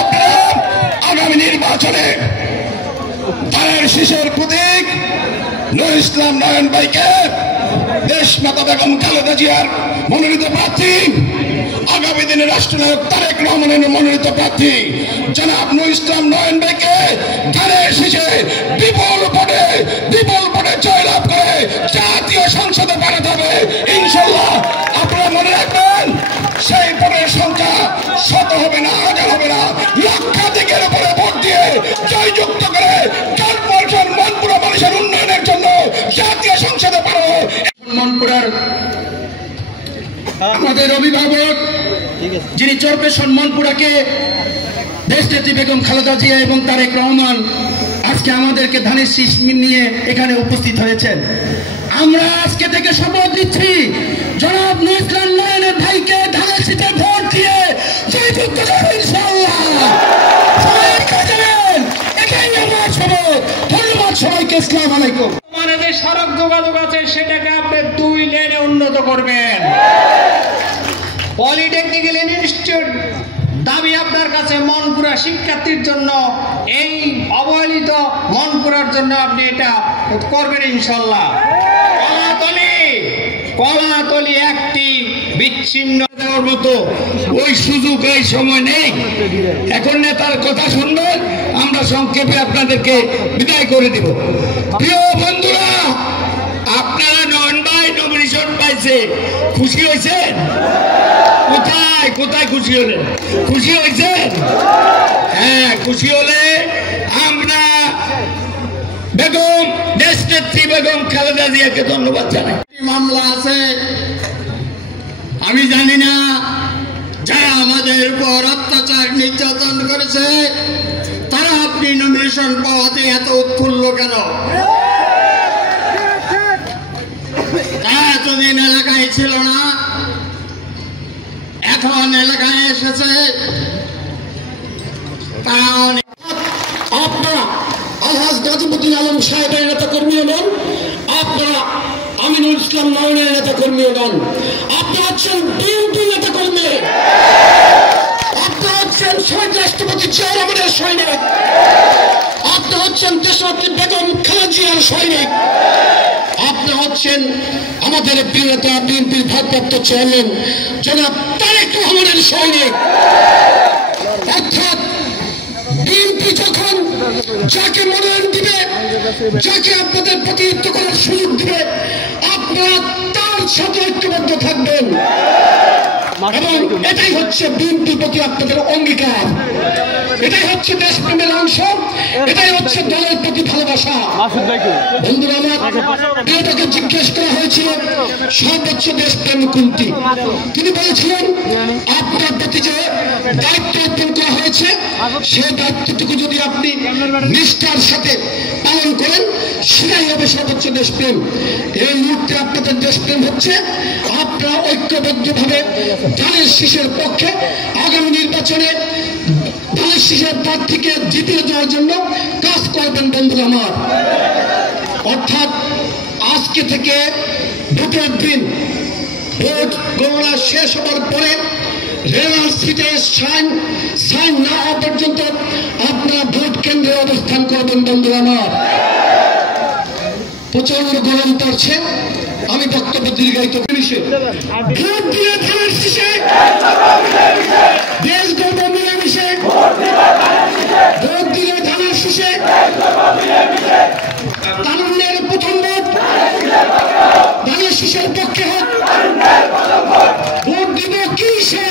আপনারা আগামী নির্বাচনে ধানের শীষের প্রতীক নুরুল ইসলাম নয়ন ভাইকে দেশমাতা বেগম খালেদা জিয়ার মনোনীত প্রার্থী, আগামী দিনে রাষ্ট্রনায়ক তারেক রহমানের মনোনীত প্রার্থী জনাব নুরুল ইসলাম নয়ন ভাইকে ধানের শীষে বিপুল ভোটে জয়লাভ করে জাতীয় সংসদে পাঠাতে হবে ইনশাআল্লাহ। আপনারা মনে রাখবেন, সেই ভোটের সংখ্যা 100 হবে না, 1000 হবে না, লক্ষাধিকের উপরে ভোট দিয়ে জয়যুক্ত করে মনপুরা মানুষের উন্নয়নের জন্য জাতীয় সংসদে পাঠাবো। মনপুরার আমাদের অভিভাবক যিনি চেয়ারপারসন মনপুরাকে দেশনেত্রী বেগম খালেদা জিয়া এবং তারেক রহমান আজকে আমাদেরকে ধানের শীষ নিয়ে এখানে উপস্থিত হয়েছেন। আমরা আজকে থেকে শপথ নিচ্ছি, জনাব নুরুল ইসলাম নয়নের ভাইকে ধানের শীষে ভোট দিয়ে জয়যুক্ত করব ইনশাআল্লাহ। এটাই আমার শপথ। ধন্যবাদ সবাইকে। আসসালামু আলাইকুম। মানে যে সড়ক যোগাযোগ আছে সেটাকে আপনি 2 লেনে উন্নত করবেন। পলিটেকনিক্যাল ইনস্টিটিউট দাবি আপনার কাছে মনপুরা শিক্ষার্থীর জন্য, এই অবহেলিত মনপুরার জন্য আপনি এটা করবেন ইনশাআল্লাহ। কলাতলি একটি বিচ্ছিন্ন দেওয়ার মতো ওই সুযোগ এই সময় নেই। এখন নেতার কথা শুনবেন, আমরা সংক্ষেপে আপনাদেরকে বিদায় করে দেব। প্রিয় বন্ধুরা, আপনারা নয়ন ভাই নমিনেশন পাইছে, খুশি হয়েছেন? কোথায় কোথায় খুশি হলেন? খুশি হয়েছেন? হ্যাঁ, খুশি হলে আমরা বেগম দেশনেত্রী বেগম খালেদা জিয়াকে ধন্যবাদ জানাই। মামলা আছে, আমি জানি না যারা আমাদের উপর অত্যাচার নির্যাতন করেছে তারা আপনি নমিনেশন পাওয়াতে এত উৎফুল্ল কেন? তারা এতদিন এলাকায় ছিল না, এখন এলাকায় এসেছে। তারা আপনারা আলহাজ নাজিমুদ্দিন আলম সাহেবের নেতা কর্মীও নন, আপনারা আমিনুল ইসলাম নয়নের নেতা কর্মীও নন, আপনারা হচ্ছেন বিএনপি নেতা কর্মী, আপনারা হচ্ছেন শহীদ রাষ্ট্রপতি জিয়াউর রহমানের সৈনিক, আপনারা হচ্ছেন দেশনেত্রী বেগম খালেদা জিয়ার সৈনিক, আপনারা হচ্ছেন আমাদের প্রিয় নেতা বিএনপির ভারপ্রাপ্ত চেয়ারম্যান জনাব তারেক রহমানের সৈনিক। অর্থাৎ বিএনপি যখন যাকে মনোনয়ন দিবে, যাকে আপনাদের প্রতিনিধিত্ব করার সুযোগ দিবে, আপনারা তার সাথে ঐক্যবদ্ধ থাকবেন এবং এটাই হচ্ছে বিএনপির প্রতি আপনাদের অঙ্গীকার, এটাই হচ্ছে দেশপ্রেমের অংশ, এটাই হচ্ছে দলের প্রতি ভালোবাসা। বন্ধুরা, আমার প্রিয়টাকে জিজ্ঞেস করা হয়েছিল সর্বোচ্চ দেশপ্রেম কোনটি, তিনি বলেছিলেন আপনার প্রতি যে দায়িত্ব অর্পণ করা হয়েছে সেই দায়িত্বটুকু যদি আপনি নিষ্ঠার সাথে পালন করেন সেটাই হবে সর্বোচ্চ দেশপ্রেম। এই মুহূর্তে আপনাদের দেশপ্রেম হচ্ছে আপনারা ঐক্যবদ্ধভাবে ধানের শীষের পক্ষে আগামী নির্বাচনে ধানের শীষের প্রার্থীকে জিতিয়ে যাওয়ার জন্য কাজ করবেন। বন্ধুরা আমার, অর্থাৎ আজকে থেকে ভোটের দিন ভোট গণনা শেষ হওয়ার পরে রেলার সিটে সাইন না হওয়া পর্যন্ত আপনারা ভোট কেন্দ্রে অবস্থান করবেন। বন্ধুরা আমার, প্রচন্ড গরম পড়ছে, আমি বক্তব্য দীর্ঘায়িত করেছি। ভোট দিয়ে ধানের শীষে দেশ গর্ব মিলেমিশে, ভোট দিয়ে ধানের শীষে তারুণ্যের প্রথম ভোট ধানের শীষের পক্ষে হোক। ভোট দিব কিসে?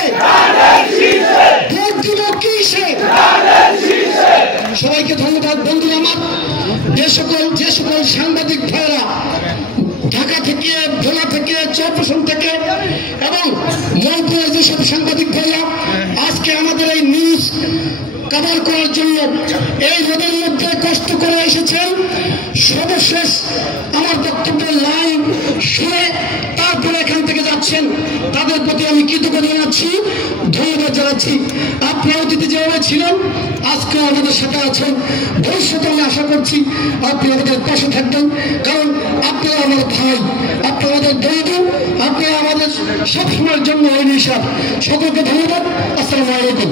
ভোট দিব কিসে? সবাইকে ধন্যবাদ। বন্ধুরা আমার, যে সকল সাংবাদিক ভাইরা ঢাকা থেকে, ভোলা থেকে, চরপেশন থেকে এবং মনপুরের যেসব সাংবাদিক ভাইরা আজকে আমাদের এই নিউজ কভার করার জন্য এই রোদের মধ্যে কষ্ট করে এসেছেন, সর্বশেষ আমার বক্তব্যের লাইন শুনে তারপরে এখান থেকে যাচ্ছেন, তাদের প্রতি আমি কৃতজ্ঞতা জানাচ্ছি, ধন্যবাদ জানাচ্ছি। আপনারা অতীতে যেভাবে ছিলেন আজকে আমাদের সাথে আছেন, ভবিষ্যতে আমি আশা করছি আপনি আমাদের পাশে থাকবেন, কারণ আপনারা আমার ভাই, আপনারা আমাদের বন্ধু, আপনারা আমাদের সবসময়ের জন্য ওই নিশা। সকলকে ধন্যবাদ। আসসালামু আলাইকুম।